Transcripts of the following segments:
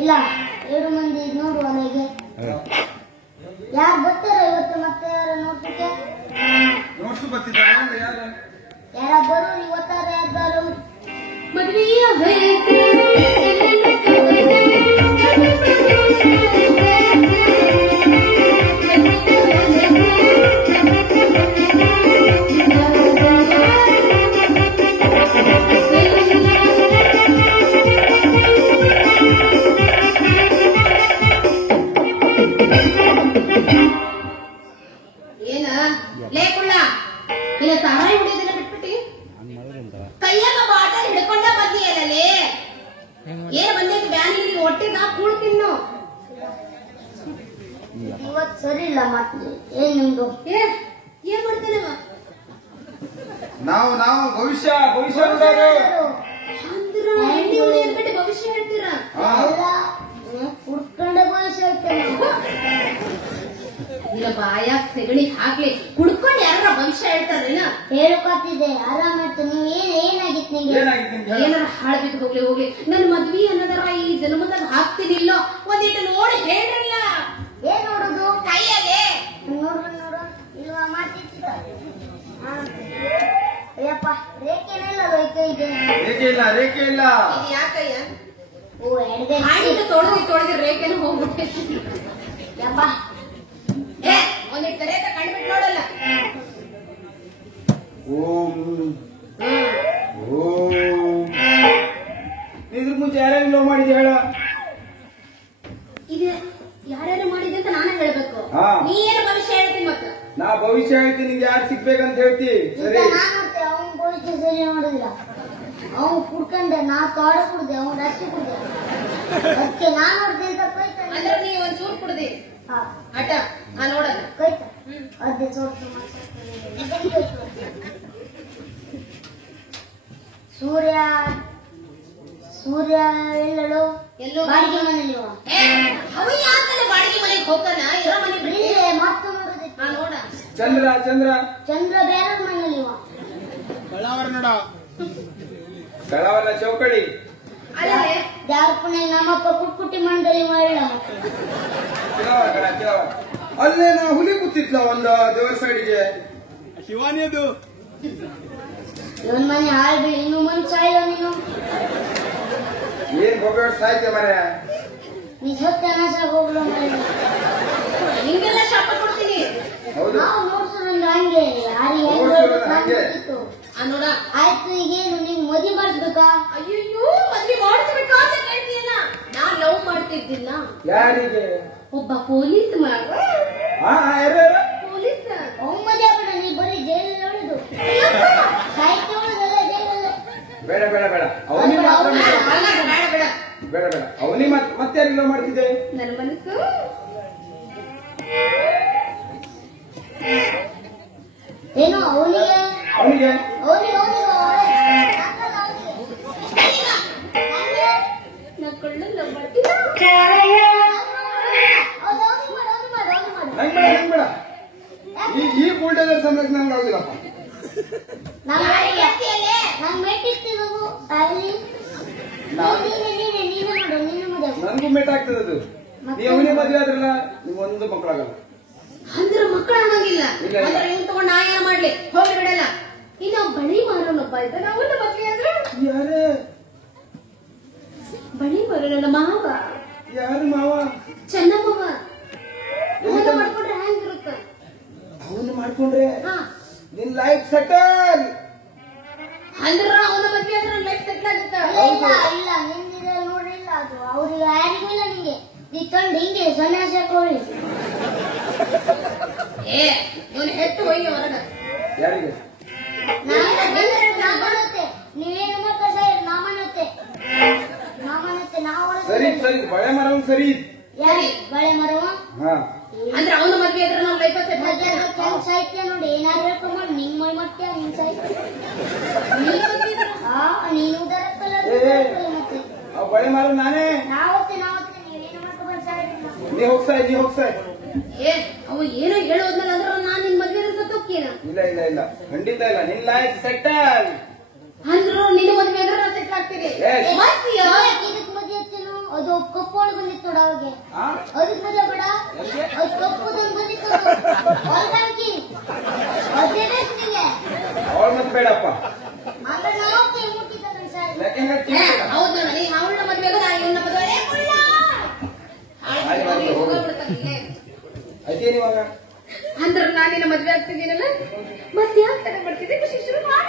ಇಲ್ಲ 7 ಮಂದಿ ನೋಡುವ ಹೇಗೆ ಯಾರು ಬರ್ತಾರೆ ಇವತ್ತು ಮತ್ತೆ ಯಾರು ನೋಡ್ಲಿಕ್ಕೆ ನೋಡ್ಸು ಬರ್ತಿದ್ದಾರೆ ಯಾರಾದರೂ ಇವತ್ತಾರೆ ಯಾರು ಮದುವೆಯ ಏನ ಲೇಕುಳ್ಳ ಇಲ್ಲ ಸಾರಾಯಿ ಹೊಡೆಯೋದನ್ನ ಬಿಟ್ಬಿಟ್ಟಿ ಕೈಯಾಗ ಬಾಟಲ್ ಹಿಡ್ಕೊಂಡ ಬಂದಿಯಲ್ಲೇ ಏನ್ ಬಂದೈತಿ ಬ್ಯಾನಿಗೆ ಹೊಟ್ಟೆಗ ಕೂಳ್ ತಿನ್ನು ಇವತ್ತು ಸರಿ ಇಲ್ಲ ಮತ್ತೆ ಏನ್ ನಿಮ್ದು ಏನ್ ಮಾಡ್ತಾನವ ನಾವು ಭವಿಷ್ಯ ನೋಡೋರು ಅಂದ್ರ ಎಣ್ಣೆ ಹೊಡೆಯೋದ್ ಬಿಟ್ಟು ಭವಿಷ್ಯ ಹೇಳ್ತೀರಾ ಕುಡ್ಕೊಂಡೆ ಭವಿಷ್ಯ ಹೇಳ್ತೇನೆ ಇಲ್ಲ ಬಾಯಾಗ ಸೆಗಣಿ ಹಾಕ್ಲಿ ಕುಡ್ಕೊಂಡು ಯಾರ ಭವಿಷ್ಯ ಹೇಳ್ತಾರೇನ ಹೇಳ್ಕೊತಿದ್ದೆ ಆರಾಮಾಯ್ತು ನೀವು ಏನಾಗಿತ್ತು ನಿಂಗೆ ಏನಾರ ಹಾಳ್ಬೇಕು ಹೋಗ್ಲಿ ನನ್ ಮದ್ವಿ ಅನ್ನೋದರ ಈ ಜನ್ಮದಾಗ ಹಾಕ್ತೀನಿಲ್ಲೋ ಒಂದಿಟ್ಟು ನೋಡಿ ಹೇಳ್ರಲ್ಲ ಏನ್ ನೋಡುದು ಕೈಯಲ್ಲೇ ನೋಡು ಇಲ್ವಾ ಮಾಡ್ತಿದ್ದ ಅಯ್ಯಪ್ಪ ರೇಖೆನಿಲ್ಲ ಕೈಗೆ ರೇಖೆ ಇಲ್ಲ ಇದು ಯಾಕಯ್ಯ ಓ ಎಡದೆ ಹಾಡಿದ್ದು ತೊಳೆದಿ ರೇಖೆನ ಹೋಗ್ಬಿಟ್ಟೆ ಯಪ್ಪ ಒಂದಿಟ್ಟು ಕರೆಯಕ ಕಣ್ಬಿಟ್ಟು ನೋಡಲ್ಲ ಓಂ ಇದ್ರ ಮುಂಚೆ ಯಾರ್ಯಾರು ಲವ್ ಮಾಡಿದ್ದೆ ಹೇಳ ಇದು ಯಾರ್ಯಾರು ಮಾಡಿದೆ ಅಂತ ನಾನೇ ಹೇಳ್ಬೇಕು ನೀ ಏನು ಭವಿಷ್ಯ ಹೇಳ್ತೀನಿ ಮತ್ತ ನಾ ಭವಿಷ್ಯ ಹೇಳ್ತೀನಿ ನಿಂಗೆ ಯಾರು ಸಿಗ್ಬೇಕಂತ ಹೇಳ್ತಿ ಸರಿ ಅವನ್ ಭವಿಷ್ಯ ಸರಿ ನೋಡುದಿಲ್ಲ ಅವನು ಕುಡ್ಕಂಡೆ ನಾ ತೋಡ ಕುಡ್ದೆ ಅವನು ರಸ್ತೆ ಕುಡ್ದೆ ಅದಕ್ಕೆ ನಾನ್ ನೋಡ್ದೆ ಅಂದ್ರೆ ನೀ ಒಂದ್ ಚೂರ್ ಕುಡ್ದಿ ಆಟ ನೋಡಲ್ಲ ಕೈತ ಅದೇ ಸೂರ್ಯ ಎಲ್ಲಳು ಎಲ್ಲೋ ಬಾಡಿಗೆ ಮನೇಲಿ ಅವ ಯಾಕಂದ್ರೆ ಬಾಡಿಗೆ ಮನೆಗೆ ಹೋಗ್ತಾನ ಇರೋ ಮನೆ ಬಿಡಿ ಮತ್ತೆ ನೋಡೋದಕ್ಕೆ ನೋಡ ಚಂದ್ರ ಬೇರೆ ಮನೇಲಿ ಕಳವರ ಚೌಕಡಿ ಅಲ್ಲೇ ಯಾರ ಪುಣ್ಯ ನಮ್ಮಪ್ಪ ಕುಟ್ಕುಟ್ಟಿ ಮಂಡಳಿ ಮಾಡಿಲ್ಲ ಅಲ್ಲೇ ನಾ ಹುಲಿ ಕೂತಿದ್ಲ ಒಂದು ದೇವರ ಸೈಡ್ಗೆ ಶಿವಾನಿ ಅದು ಇವನ್ ಮನೆ ಹಾಳ್ಬಿ ಇನ್ನು ಮುಂಚೆ ಸಾಯೋ ನೀನು ಏನ್ ಹೋಗ್ಬೇಡ ಸಾಯ್ತೆ ಮರ ನೀ ಸತ್ಯನಾಶ ಹೋಗ್ಲು ನಿಂಗೆಲ್ಲ ಶಾಪ ಕೊಡ್ತೀನಿ ನಾವು ನೋಡ್ಸೋಣ ಹಂಗೆ ಯಾರಿಗೂ ನೋಡ ಆಯ್ತು ಈಗೇನು ನೀವ್ ಮದುವೆ ಮಾಡಿಸ್ಬೇಕಾ ಅಯ್ಯೋ ಮದ್ವೆ ಮಾಡಿಸ್ಬೇಕಾ ಅಂತ ಕೇಳ್ತೀಯಲ್ಲ ನಾನ್ ಲವ್ ಮಾಡ್ತಿದ್ದಿಲ್ಲ ಯಾರಿಗೆ ಒಬ್ಬ ಪೊಲೀಸ್ ಪೊಲೀಸ್ ಅವ್ನ್ ಮದುವೆ ಆಗ್ಬೇಡ ನೀ ಬರೀ ಜೈಲ್ ನೋಡುದು ಸಾಹಿತ್ಯ ಉಳಿದಲ್ಲ ಜೈಲಲ್ಲೇ ಬೇಡ ಅವನಿಗೆ ಮಾತ್ರ ಬೇಡ ಬೇಡ ಅವನಿಗೆ ಮತ್ತೆ ಯಾರಿಗೂ ಮಾಡ್ತಿದ್ದೆ ನನ್ನ ಮನಸ್ಸು ಏನು ಅವನಿಗೆ ನಂಗ್ ಬೇಡ ನಂಗ್ ಬೇಡ ಈ ಬುಲ್ಡೋಜರ್ ಸಂಬಂಧ ನಂಗೆ ಆಗುದಿಲ್ಲಪ್ಪ. ನನ್ಗೂ ಮೇಟ್ ಆಗ್ತದೆ ಅದು. ನೀವು ಅವನೇ ಮದುವೆ ಆದ್ರಲ್ಲ ನೀವು ಒಂದು ಮಕ್ಕಳಾಗಲ್ಲ. ಅಂದ್ರೆ ಮಕ್ಕಳಾಗಿಲ್ಲ ಅಂದ್ರೆ ಇವ್ನು ತಗೊಂಡು ನಾ ಏನ ಮಾಡ್ಲಿ ಹೋಗಿ ಬಿಡಲ್ಲ. ಇನ್ನು ಬಳಿ ಮಾರೋನೊಬ್ಬ ಇದ್ದ ಅವನ ಮದ್ವೆ ಆದ್ರೆ ಯಾರೇ ಬಳಿ ಮಾರೋನ ಮಾವ. ಯಾರು ಮಾವ? ಚೆನ್ನಮ್ಮವ. ಅವನ್ನ ಮಾಡ್ಕೊಂಡ್ರೆ ಹೆಂಗಿರುತ್ತ? ಅವನು ಮಾಡ್ಕೊಂಡ್ರೆ ನಿನ್ ಲೈಫ್ ಸೆಟಲ್. ಅಂದ್ರ ಅವನ ಮದ್ವೆ ಆದ್ರೆ ಲೈಫ್ ಸೆಟ್ಲ್ ಆಗುತ್ತ. ಇಲ್ಲ ನಿಂದಿದ ನೋಡ್ರಿಲ್ಲ ಅದು ಅವ್ರಿಗೆ ಯಾರಿಗೂ ಇಲ್ಲ. ನಿಂಗೆ ನಿಂತ್ಕೊಂಡು ಹಿಂಗೆ ಸನ್ಯಾಸ ಕೋಳಿ ಇವನು ಹೆಟ್ಟು ಹೋಗಿ ಹೊರಗ ಯಾರಿಗೆ ನೀವೇನು ಮಾಡ್ತಾರೆ ನಾಮನತ್ತೆ ನಾವು ಸರಿ ಸರಿ ಬಳೆ ಮರವನ್ ಸರಿ ಯಾರಿ ಬಳೆ ಮರವ. ಅಂದ್ರೆ ಅವನ ಮದ್ವೆ ಆದ್ರೆ ನಾವು ಲೈಫ್ ಸೆಟ್ಲ್ ಸಾಹಿತ್ಯ ನೋಡಿ ಏನಾದ್ರು ಹೇಳ್ಕೊಂಡ್ ಮಾಡಿ ನಿಂಗ್ ಮೈ ಮತ್ತೆ ನಿನ್ ಸಾಹಿತ್ಯ ನೀನು ಉದಾರಕ್ಕಲ್ಲ ಮತ್ತೆ ಬಳೆ ಮರ ನಾನೇ. ನಾವತ್ತೆ ನೀವೇನು ಮಾಡ್ಕೊಂಡು ನೀ ಹೋಗ್ಸಾಯ್ ನೀ ಹೋಗ್ಸಾಯ್. ಅವ ಏನೋ ಹೇಳೋದ್ನಲ್ಲ ಅಂದ್ರೆ ನಾನ್ ನಿನ್ ಮದ್ವೆ ಸತ್ತೋಕ್ಕೇನ? ಇಲ್ಲ ಇಲ್ಲ ಇಲ್ಲ ಖಂಡಿತ ಇಲ್ಲ. ನಿನ್ ಲೈಫ್ ಸೆಟಲ್ ಅಂದ್ರು ನಿನ್ನ ಮದ್ವೆ ಆದ್ರೆ ನಾವು ಸೆಟ್ಲ್ ಆಗ್ತೀವಿ. ಇದಕ್ ಮದ್ವೆ ಹಚ್ಚೇನು ಅದು ಕಪ್ಪು ಒಳಗೆ ಬಂದಿತ್ತು ನೋಡ ಅವಾಗೆ ಅದಕ್ ಮದ್ವೆ ಬೇಡ. ಅದು ಕಪ್ಪುದೊಂದು ಬಂದಿತ್ತು ಹೊರಗಾಕಿ ಅದೇ ನಿಂಗೆ ಅವಳ ಮತ್ ಬೇಡಪ್ಪ. ಅಂದ್ರೆ ನಾವು ಕೈ ಮುಟ್ಟಿದ್ದ ಹೌದು ನೀ ಅವಳ ಮದ್ವೆ ಆಗ ನಾ ಇವನ್ನ ಮದ್ವೆ ಅದೇನಿವಾಗ ಅಂದ್ರೆ ನಾನು ನಿನ್ನ ಮದ್ವೆ ಆಗ್ತಿದ್ದೀನಲ್ಲ ಮತ್ತೆ ಯಾಕೆ ತಡ ಮಾಡ್ತಿದ್ದೆ ಖುಷಿ ಶುರು ಮಾಡ.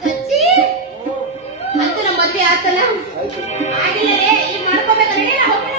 ಸಚ್ಚಿ ಅಂತ ನಮ್ಮ ಮದ್ವೆ ಆತಲ್ಲ ಆಗಿಲ್ಲ ಈ ಮಾಡ್ಕೋಬೇಕಲ್ಲ